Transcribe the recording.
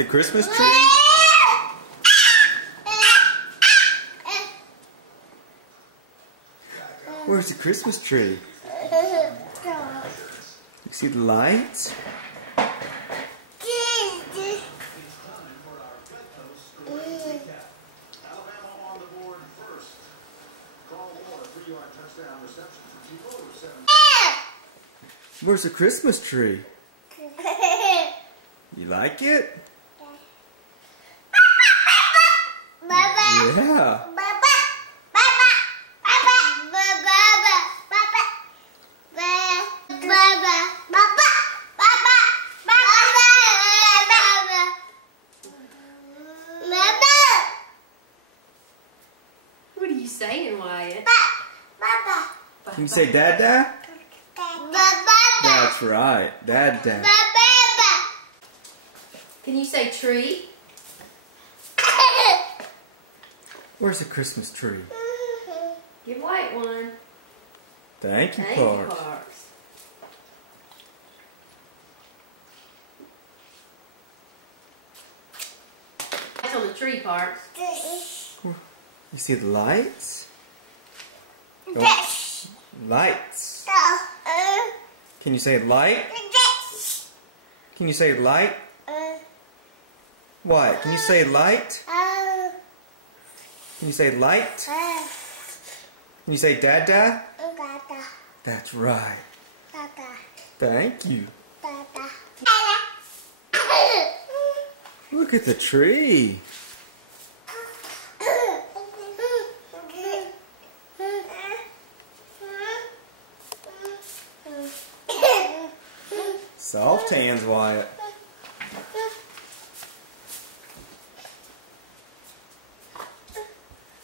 the Christmas tree? Where's the Christmas tree? You see the lights? Where's the Christmas tree? You like it? Yeah. What are you saying, Wyatt? Can you say Dada? That's right. Dada. Can you say tree? Where's the Christmas tree? Give Wyatt one. Thank you, Thank you, Parks. Parks. That's on the tree, Parks. You see the lights? Oh, lights. Can you say light? Can you say light? What? Can you say light? Can you say light? Can you say Dada? That's right. Thank you. Look at the tree. Soft hands, Wyatt.